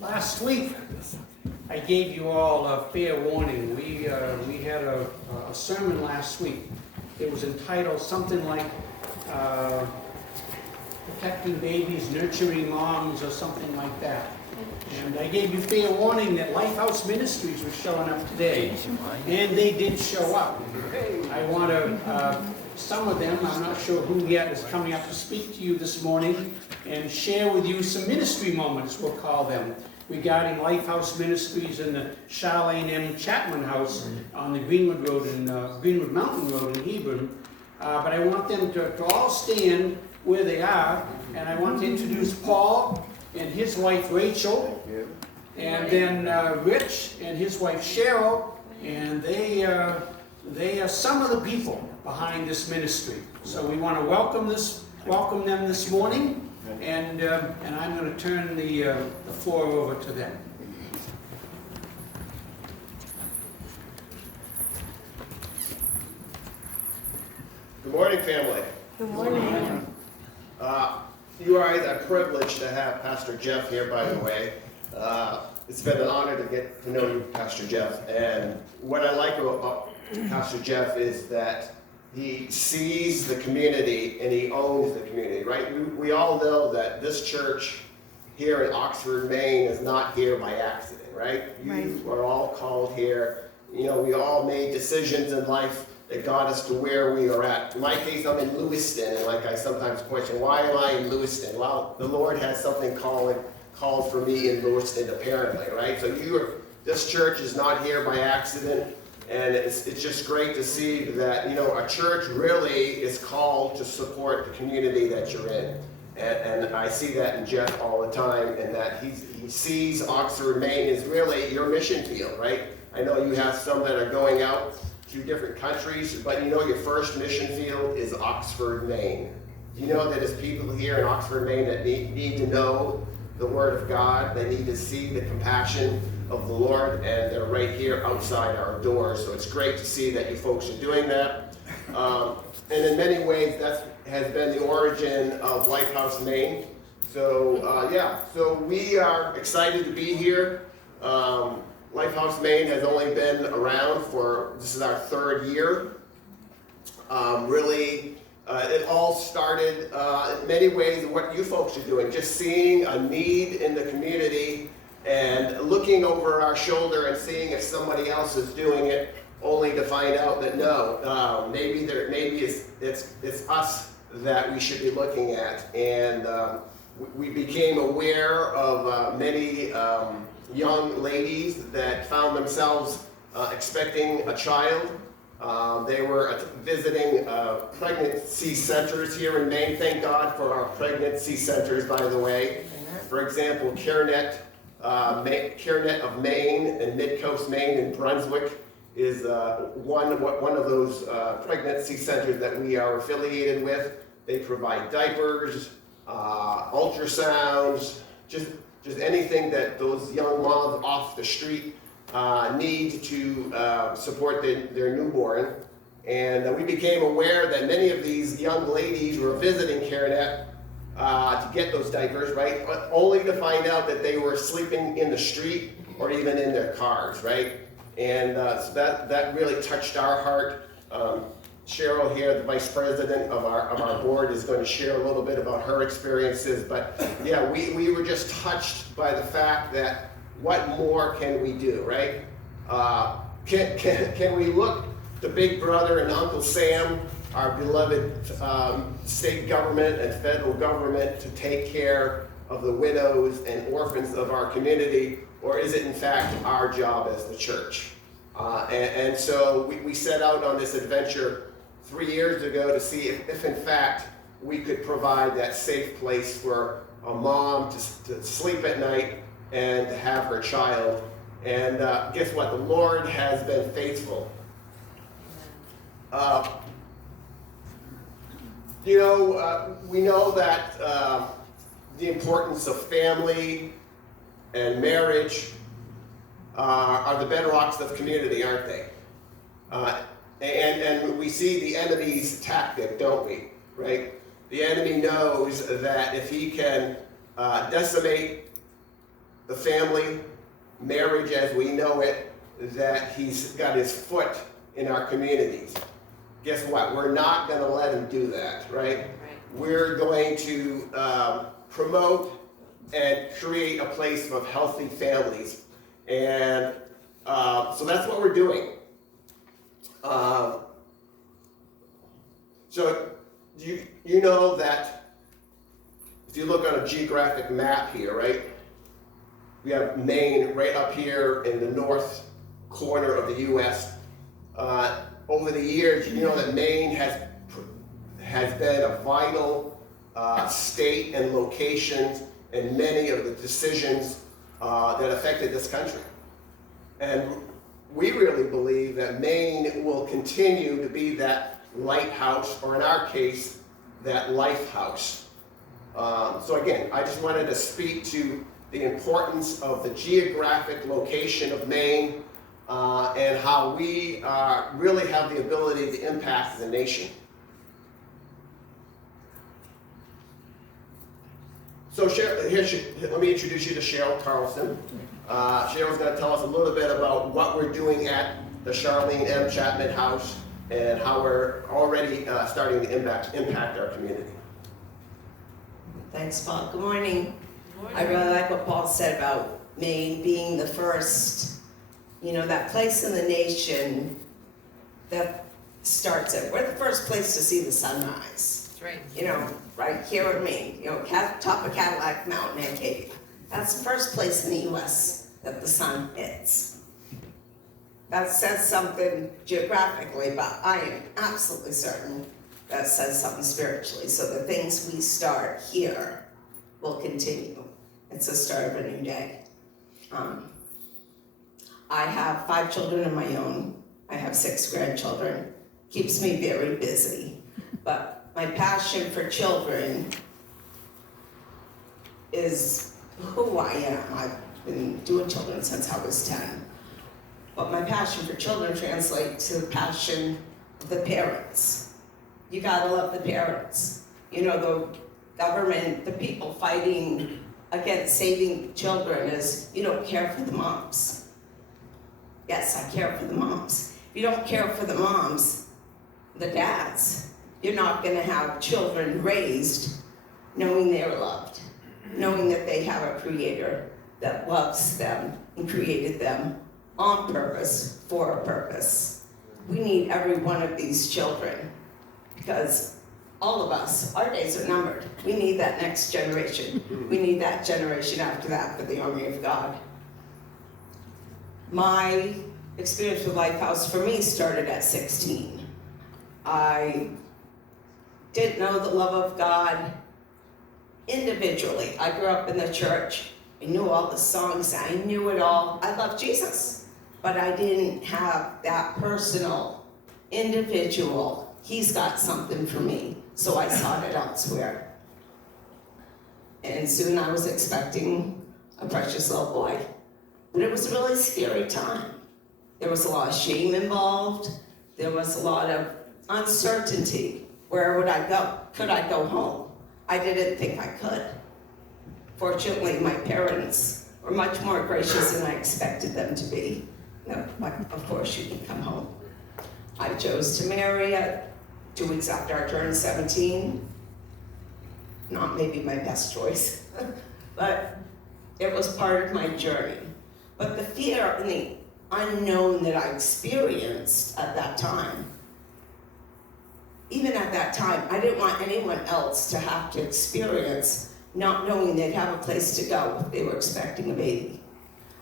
Last week, I gave you all a fair warning. We had a sermon last week. It was entitled something like Protecting Babies, Nurturing Moms, or something like that. And I gave you fair warning that Lifehouse Ministries was showing up today. And they did show up. I want to, some of them, I'm not sure who yet is coming up to speak to you this morning and share with you some ministry moments, we'll call them, regarding Lifehouse Ministries in the Charlene M. Chapman House on the Greenwood Road and Greenwood Mountain Road in Hebron. But I want them to all stand where they are, and I want to introduce Paul and his wife Rachel, and then Rich and his wife Cheryl, and they are some of the people behind this ministry. So we want to welcome them this morning. And I'm going to turn the floor over to them. Good morning, family. Good morning. You are a privilege to have Pastor Jeff here, by the way. It's been an honor to get to know you, Pastor Jeff. And what I like about Pastor Jeff is that he sees the community and he owns the community, right? We all know that this church here in Oxford, Maine is not here by accident, right? You are all called here. You know, we all made decisions in life that got us to where we are at. In my case, I'm in Lewiston, and like I sometimes question, why am I in Lewiston? Well, the Lord has something called for me in Lewiston, apparently, right? So this church is not here by accident. And it's just great to see that, you know, a church really is called to support the community that you're in. And I see that in Jeff all the time, and that he sees Oxford, Maine is really your mission field, right? I know you have some that are going out to different countries, but you know your first mission field is Oxford, Maine. You know that there's people here in Oxford, Maine that need to know the Word of God. They need to see the compassion of the Lord, and they're right here outside our doors. So it's great to see that you folks are doing that. And in many ways, that has been the origin of Lifehouse Maine. So so we are excited to be here. Lifehouse Maine has only been around this is our third year. It all started in many ways what you folks are doing, just seeing a need in the community and looking over our shoulder and seeing if somebody else is doing it, only to find out that no, maybe it's us that we should be looking at. And we became aware of many young ladies that found themselves expecting a child. They were visiting pregnancy centers here in Maine. Thank God for our pregnancy centers, by the way. For example, CareNet of Maine and Mid-Coast Maine in Brunswick is one of those pregnancy centers that we are affiliated with. They provide diapers, ultrasounds, just anything that those young moms off the street need to support their newborn. And we became aware that many of these young ladies were visiting CareNet to get those diapers, right? But only to find out that they were sleeping in the street or even in their cars, right? And so that really touched our heart. Cheryl here, the vice president of our board, is going to share a little bit about her experiences. But yeah, we were just touched by the fact that what more can we do, right? Can we look to Big Brother and Uncle Sam, our beloved state government and federal government, to take care of the widows and orphans of our community, or is it in fact our job as the church? And so we set out on this adventure 3 years ago to see if in fact we could provide that safe place for a mom to sleep at night and to have her child. And guess what? The Lord has been faithful. We know that the importance of family and marriage are the bedrocks of community, aren't they? And we see the enemy's tactic, don't we? Right? The enemy knows that if he can decimate the family, marriage as we know it, that he's got his foot in our communities. Guess what? We're not going to let him do that, right? We're going to promote and create a place of healthy families. And so that's what we're doing. So you know that if you look on a geographic map here, right? We have Maine right up here in the north corner of the U.S. Over the years, you know that Maine has been a vital state and location in many of the decisions that affected this country. And we really believe that Maine will continue to be that lighthouse, or in our case, that life house. So again, I just wanted to speak to the importance of the geographic location of Maine and how we really have the ability to impact the nation. So let me introduce you to Cheryl Carlson. Cheryl's going to tell us a little bit about what we're doing at the Charlene M. Chapman House and how we're already starting to impact our community. Thanks, Paul. Good morning. I really like what Paul said about Maine being the first, that place in the nation that starts it. We're the first place to see the sunrise. That's right. Right here in Maine, top of Cadillac Mountain, Acadia. That's the first place in the U.S. that the sun hits. That says something geographically, but I am absolutely certain that says something spiritually. So the things we start here will continue. It's the start of a new day. I have 5 children of my own. I have 6 grandchildren. Keeps me very busy. But my passion for children is who I am. I've been doing children since I was 10. But my passion for children translates to the passion of the parents. You gotta love the parents. The government, the people fighting against saving children is, you don't care for the moms. Yes, I care for the moms. If you don't care for the moms, the dads, you're not gonna have children raised knowing they're loved, knowing that they have a creator that loves them and created them on purpose, for a purpose. We need every one of these children because all of us, our days are numbered. We need that next generation. We need that generation after that for the army of God. My experience with Lifehouse for me started at 16. I didn't know the love of God individually. I grew up in the church. I knew all the songs. I knew it all. I loved Jesus. But I didn't have that personal, individual, he's got something for me. So I sought it elsewhere. And soon I was expecting a precious little boy. But it was a really scary time. There was a lot of shame involved. There was a lot of uncertainty. Where would I go? Could I go home? I didn't think I could. Fortunately, my parents were much more gracious than I expected them to be. No, of course you can come home. I chose to marry at 2 weeks after I turned 17. Not maybe my best choice, but it was part of my journey. But the fear and the unknown that I experienced at that time, even at that time, I didn't want anyone else to have to experience not knowing they'd have a place to go if they were expecting a baby.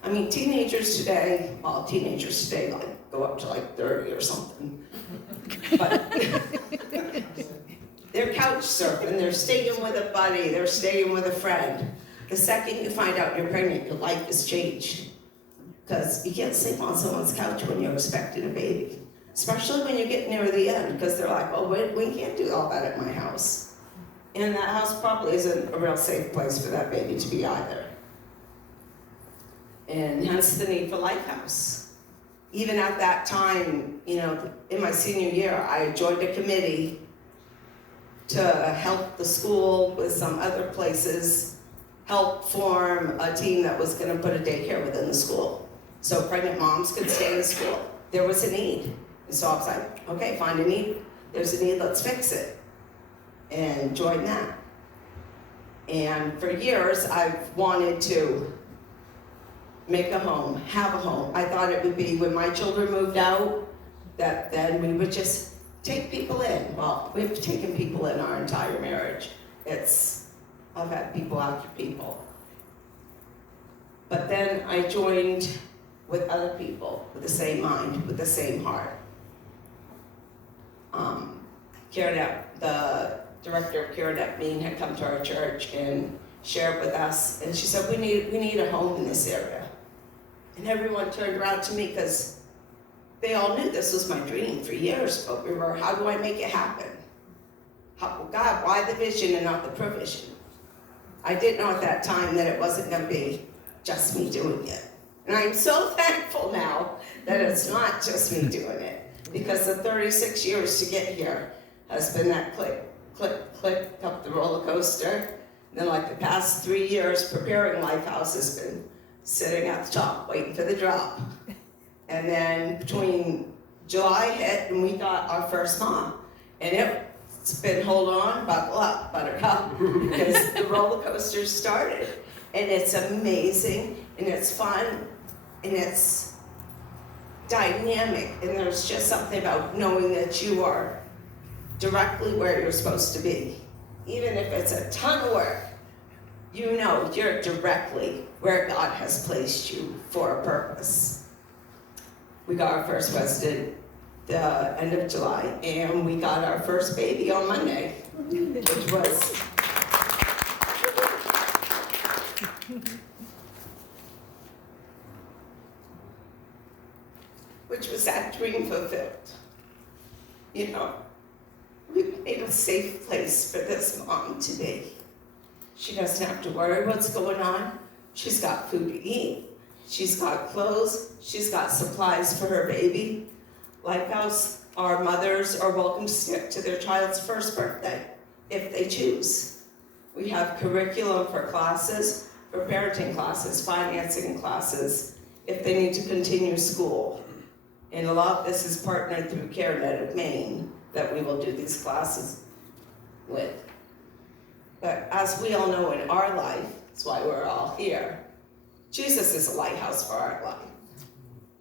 I mean, teenagers today go up to like 30 or something. But they're couch surfing, they're staying with a buddy, they're staying with a friend. The second you find out you're pregnant, your life has changed. Because you can't sleep on someone's couch when you're expecting a baby. Especially when you get near the end, because they're like, oh, we can't do all that at my house. And that house probably isn't a real safe place for that baby to be either. And hence the need for Lifehouse. Even at that time, in my senior year, I joined a committee to help the school with some other places helped form a team that was gonna put a daycare within the school. So pregnant moms could stay in the school. There was a need. And so I was like, okay, find a need. There's a need, let's fix it. And join that. And for years, I've wanted to make a home, have a home. I thought it would be when my children moved out, that then we would just take people in. Well, we've taken people in our entire marriage. I've had people after people. But then I joined with other people with the same mind, with the same heart. The director of CareNet Mean had come to our church and shared with us, and she said, we need a home in this area. And everyone turned around to me because they all knew this was my dream for years, but we were, how do I make it happen? God, why the vision and not the provision? I didn't know at that time that it wasn't going to be just me doing it. And I'm so thankful now that it's not just me doing it, because the 36 years to get here has been that click, click, click up the roller coaster. And then like the past 3 years preparing Lifehouse has been sitting at the top waiting for the drop. And then between July hit and we got our first mom. And it's been hold on, buckle up, buttercup, because the roller coaster started. And it's amazing, and it's fun, and it's dynamic, and there's just something about knowing that you are directly where you're supposed to be. Even if it's a ton of work, you know you're directly where God has placed you for a purpose. We got our first resident the end of July, and we got our first baby on Monday, which was that dream fulfilled. You know, we made a safe place for this mom to be. She doesn't have to worry what's going on. She's got food to eat. She's got clothes. She's got supplies for her baby. Like us, our mothers are welcome to stick to their child's first birthday if they choose. We have curriculum for classes, for parenting classes, financing classes, if they need to continue school. And a lot of this is partnered through CareNet of Maine that we will do these classes with. But as we all know in our life, that's why we're all here, Jesus is a lighthouse for our life.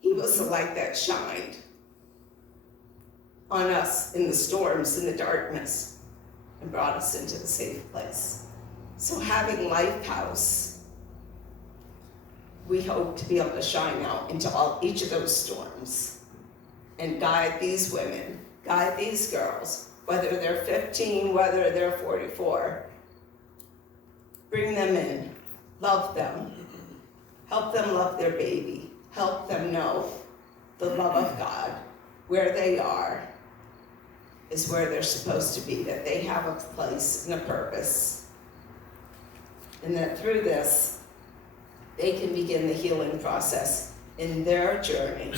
He was the light that shined on us in the storms, in the darkness, and brought us into the safe place. So having Lifehouse, we hope to be able to shine out into each of those storms and guide these women, guide these girls, whether they're 15, whether they're 44. Bring them in, love them, help them love their baby, help them know the love of God, where they are is where they're supposed to be, that they have a place and a purpose, and that through this, they can begin the healing process in their journey,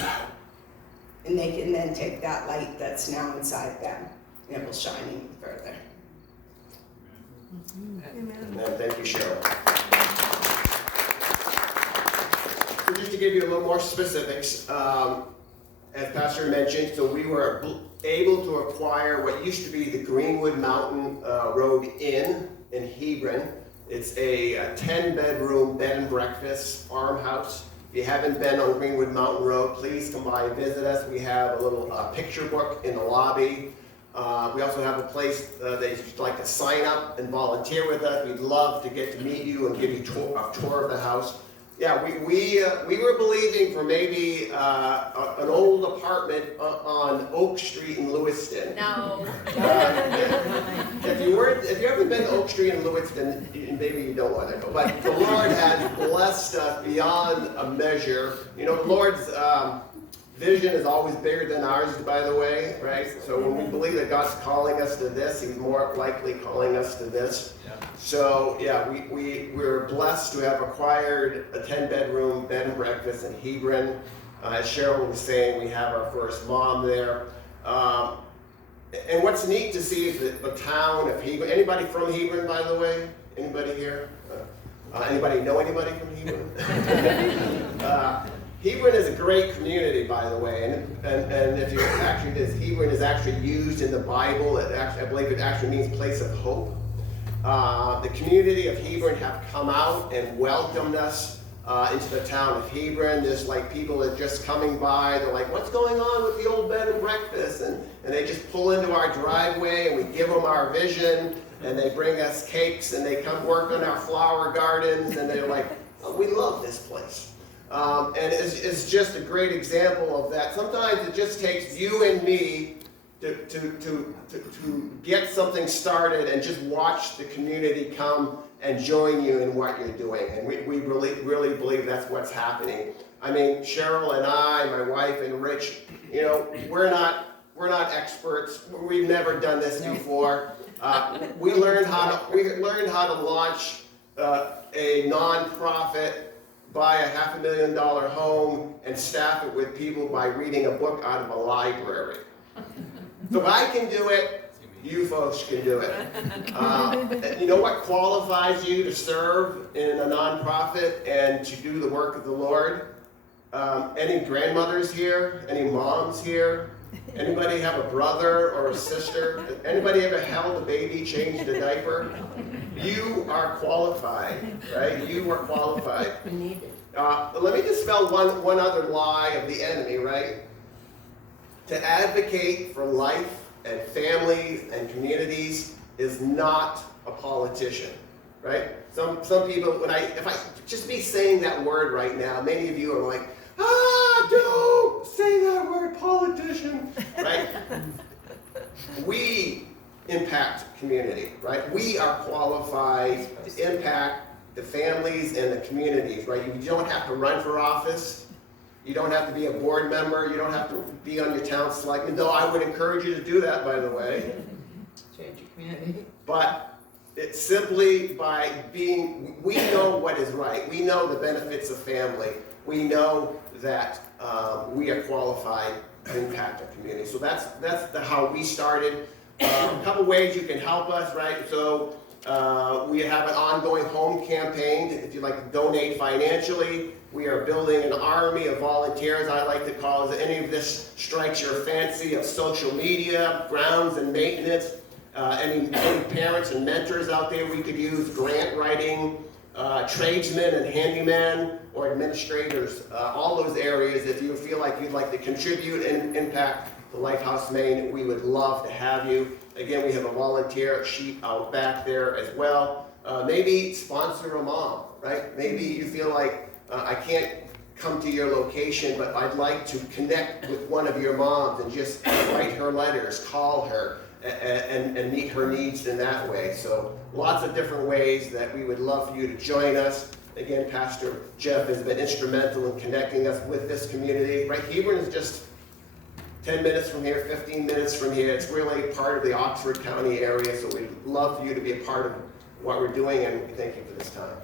and they can then take that light that's now inside them, and it will shine even further. Amen. Thank you, Cheryl. So just to give you a little more specifics, as Pastor mentioned, so we were able to acquire what used to be the Greenwood Mountain Road Inn in Hebron. It's a 10-bedroom bed and breakfast farmhouse. If you haven't been on Greenwood Mountain Road, please come by and visit us. We have a little picture book in the lobby. We also have a place that you'd like to sign up and volunteer with us. We'd love to get to meet you and give you a tour of the house. Yeah, we were believing for maybe an old apartment on Oak Street in Lewiston. No. If you haven't been to Oak Street in Lewiston, maybe you don't want to go. But the Lord has blessed us beyond a measure. You know, the Lord's vision is always bigger than ours, by the way, right? So when we believe that God's calling us to this, He's more likely calling us to this. Yeah. So yeah, we're blessed to have acquired a 10-bedroom bed and breakfast in Hebron. As Cheryl was saying, we have our first mom there. And what's neat to see is that the town of Hebron. Anybody from Hebron, by the way? Anybody here? Anybody know anybody from Hebron? Hebron is a great community, by the way, and if you actually, Hebron is actually used in the Bible. I believe it actually means place of hope. The community of Hebron have come out and welcomed us into the town of Hebron. There's like people that are just coming by. They're like, what's going on with the old bed and breakfast? And they just pull into our driveway and we give them our vision and they bring us cakes and they come work on our flower gardens and they're like, oh, we love this place. And it's just a great example of that. Sometimes it just takes you and me to get something started and just watch the community come and join you in what you're doing. And we really believe that's what's happening. I mean, Cheryl and I, my wife and Rich, you know, we're not experts. We've never done this before. We learned how to launch a nonprofit, buy a $500,000 home, and staff it with people by reading a book out of a library. So if I can do it, you folks can do it. You know what qualifies you to serve in a nonprofit and to do the work of the Lord? Any grandmothers here? Any moms here? Anybody have a brother or a sister? Anybody ever held a baby, changed a diaper? You are qualified, right? You are qualified. Let me dispel one other lie of the enemy, right? To advocate for life and families and communities is not a politician, right? Some people, if I just be saying that word right now, many of you are like, don't say that word, politician, right? We impact community, right? We are qualified to impact the families and the communities, right? You don't have to run for office. You don't have to be a board member. You don't have to be on your town selectmen, though I would encourage you to do that, by the way. Change your community. But it's simply by we know what is right. We know the benefits of family. We know that we are qualified to impact our community. So that's how we started. A couple ways you can help us, right? So we have an ongoing home campaign. If you'd like to donate financially, we are building an army of volunteers, I like to call it. Any of this strikes your fancy of social media, grounds and maintenance, any parents and mentors out there we could use, grant writing, tradesmen and handyman, or administrators, all those areas. If you feel like you'd like to contribute and impact the Lifehouse Maine, we would love to have you. Again, we have a volunteer sheet out back there as well. Maybe sponsor a mom, right? Maybe you feel like, I can't come to your location, but I'd like to connect with one of your moms and just write her letters, call her, and meet her needs in that way. So lots of different ways that we would love for you to join us. Again, Pastor Jeff has been instrumental in connecting us with this community. Right, Hebron is just 10 minutes from here, 15 minutes from here. It's really part of the Oxford County area, so we'd love for you to be a part of what we're doing, and we thank you for this time.